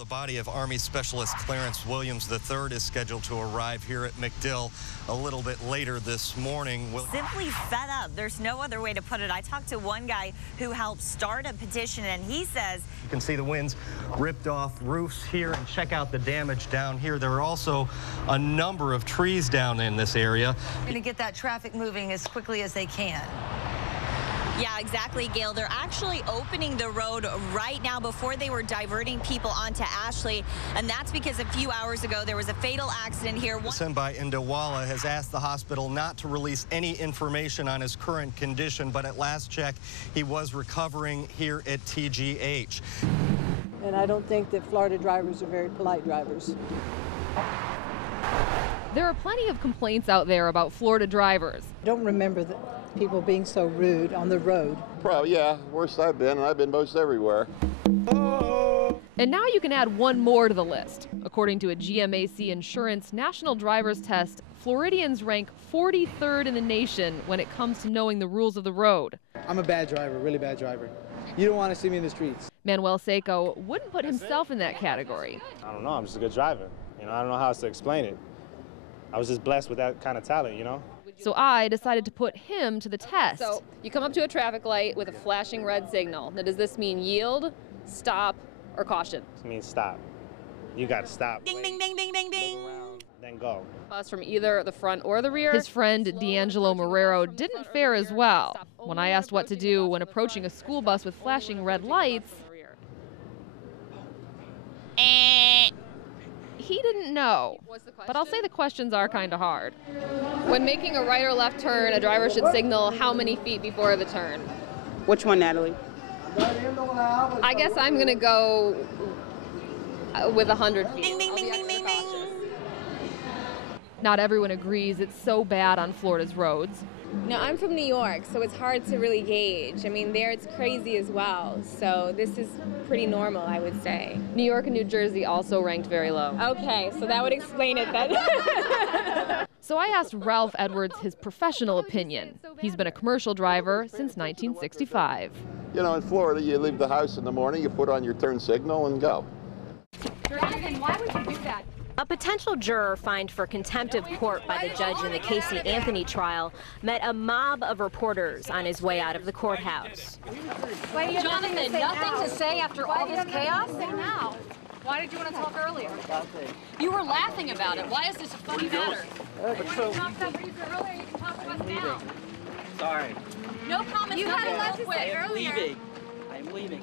The body of Army Specialist Clarence Williams III is scheduled to arrive here at MacDill a little bit later this morning. Simply fed up. There's no other way to put it. I talked to one guy who helped start a petition, and he says you can see the winds ripped off roofs here, and check out the damage down here. There are also a number of trees down in this area. Going to get that traffic moving as quickly as they can. Yeah, exactly, Gail. They're actually opening the road right now before they were diverting people onto Ashley, and that's because a few hours ago there was a fatal accident here. Simbai Indawala has asked the hospital not to release any information on his current condition, but at last check, he was recovering here at TGH. And I don't think that Florida drivers are very polite drivers. There are plenty of complaints out there about Florida drivers. I don't remember the people being so rude on the road. Probably, yeah. Worst I've been, and I've been most everywhere. And now you can add one more to the list. According to a GMAC Insurance National Drivers Test, Floridians rank 43rd in the nation when it comes to knowing the rules of the road. I'm a bad driver, really bad driver. You don't want to see me in the streets. Manuel Seco wouldn't put himself in that category. I don't know, I'm just a good driver. I don't know how else to explain it. I was just blessed with that kind of talent, So I decided to put him to the test. So you come up to a traffic light with a flashing red signal. Now, does this mean yield, stop, or caution? It means stop. You got to stop. Ding, ding, ding, ding, ding, ding. Then go. Bus from either the front or the rear. His friend D'Angelo Marrero didn't fare as well. When I asked what to do when approaching a school bus with flashing red lights, he didn't know. But I'll say the questions are kind of hard. When making a right or left turn, a driver should signal how many feet before the turn? Which one, Natalie? I guess I'm going to go with 100 feet. Ding, ding, ding, ding, ding, ding. Not everyone agrees it's so bad on Florida's roads. No, I'm from New York, so it's hard to really gauge. I mean, there it's crazy as well, so this is pretty normal, I would say. New York and New Jersey also ranked very low. Okay, so that would explain it then. So I asked Ralph Edwards his professional opinion. He's been a commercial driver since 1965. In Florida, you leave the house in the morning, you put on your turn signal and go. Jonathan, why would you do that? A potential juror fined for contempt of court by the judge in the Casey Anthony trial met a mob of reporters on his way out of the courthouse. Jonathan, nothing to say after all this chaos? Now. Why did you want to talk earlier? You were laughing about it. Why is this a funny matter? You talked about what you said earlier, you can talk to us now. Sorry. No comments. You had a lot to say earlier. I'm leaving.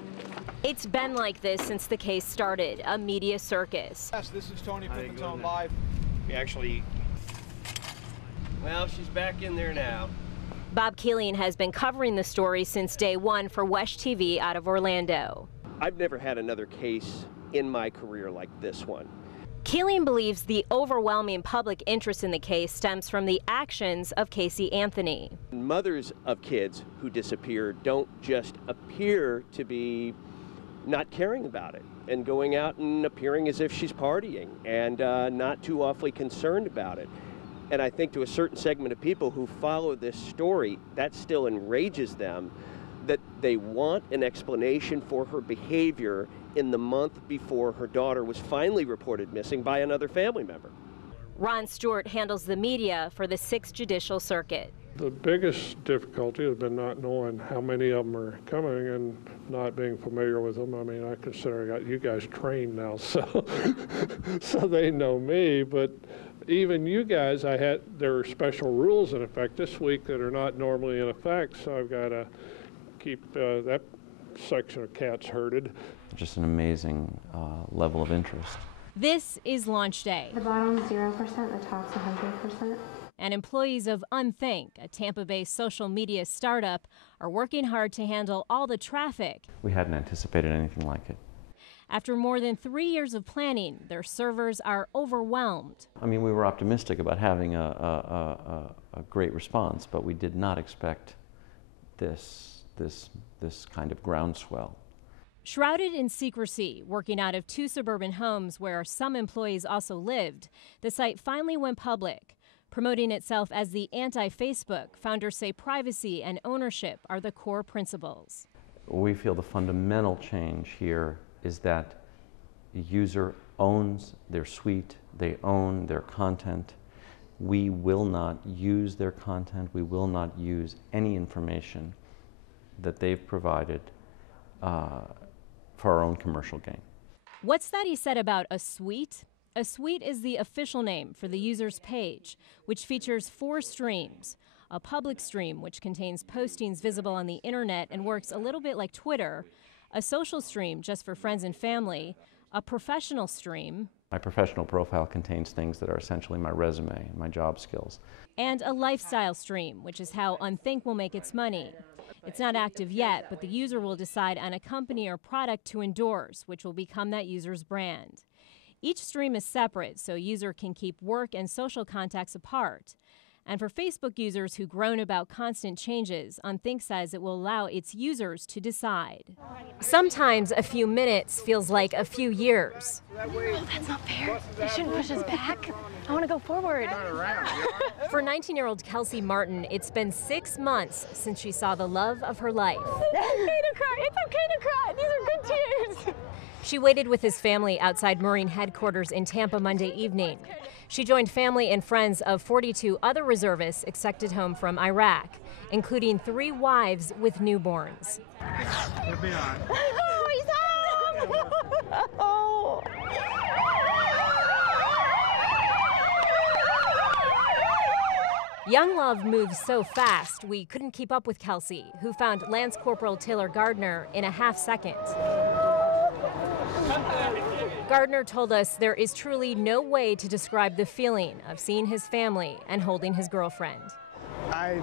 It's been like this since the case started, a media circus. Yes, this is Tony Pippitone live. Well, she's back in there now. Bob Killian has been covering the story since day one for WESH TV out of Orlando. I've never had another case in my career like this one. Killian believes the overwhelming public interest in the case stems from the actions of Casey Anthony. Mothers of kids who disappear don't just appear to be not caring about it and going out and appearing as if she's partying and not too awfully concerned about it. And I think to a certain segment of people who follow this story, that still enrages them, that they want an explanation for her behavior in the month before her daughter was finally reported missing by another family member. Ron Stewart handles the media for the 6th Judicial Circuit. The biggest difficulty has been not knowing how many of them are coming and not being familiar with them. I mean, I consider I got you guys trained now, so they know me. But even you guys, there are special rules in effect this week that are not normally in effect, so I've got to keep that section of cats herded. Just an amazing level of interest. This is launch day. The bottom's 0%, the top's 100%. And employees of Unthink, a Tampa-based social media startup, are working hard to handle all the traffic. We hadn't anticipated anything like it. After more than 3 years of planning, their servers are overwhelmed. I mean, we were optimistic about having a great response, but we did not expect this kind of groundswell. Shrouded in secrecy, working out of 2 suburban homes where some employees also lived, the site finally went public. Promoting itself as the anti-Facebook, founders say privacy and ownership are the core principles. We feel the fundamental change here is that The user owns their suite, they own their content. We will not use their content, we will not use any information that they've provided for our own commercial gain. What's that he said about a suite? A suite is the official name for the user's page, which features 4 streams. A public stream, which contains postings visible on the internet and works a little bit like Twitter. A social stream, just for friends and family. A professional stream. My professional profile contains things that are essentially my resume and my job skills. And a lifestyle stream, which is how Unthink will make its money. It's not active yet, but the user will decide on a company or product to endorse, which will become that user's brand. Each stream is separate, so a user can keep work and social contacts apart. And for Facebook users who groan about constant changes, Unthink says it will allow its users to decide. Sometimes a few minutes feels like a few years. Oh, that's not fair. They shouldn't push us back. I want to go forward. For 19-year-old Kelsey Martin, it's been 6 months since she saw the love of her life. It's okay to cry. It's okay to cry. These are good tears. She waited with his family outside Marine headquarters in Tampa Monday evening. She joined family and friends of 42 other reservists expected home from Iraq, including 3 wives with newborns. You'll be on. Oh, he's home! Oh. Young love moves so fast, we couldn't keep up with Kelsey, who found Lance Corporal Taylor Gardner in a half second. Gardner told us there is truly no way to describe the feeling of seeing his family and holding his girlfriend. I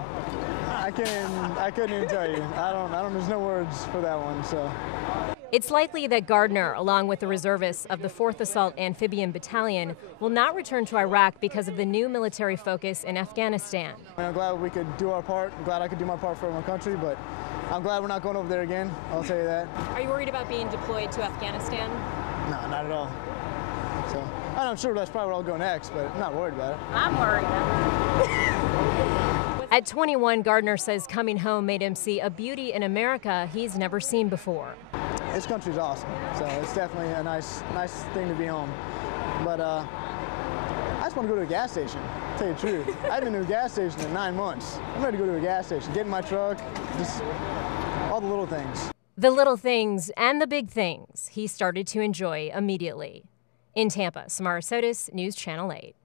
couldn't even tell you. There's no words for that one, so. It's likely that Gardner, along with the reservists of the 4th Assault Amphibian Battalion, will not return to Iraq because of the new military focus in Afghanistan. I'm glad we could do our part. I'm glad I could do my part for my country, but I'm glad we're not going over there again. I'll tell you that. Are you worried about being deployed to Afghanistan? No, not at all. So, I'm sure that's probably where I'll go next, but I'm not worried about it. I'm worried. At 21, Gardner says coming home made him see a beauty in America he's never seen before. This country's awesome, so it's definitely a nice thing to be home. But I just want to go to a gas station, to tell you the truth. I haven't been to a gas station in 9 months. I'm ready to go to a gas station, get in my truck, just all the little things. The little things and the big things he started to enjoy immediately. In Tampa, Samara Sotis, News Channel 8.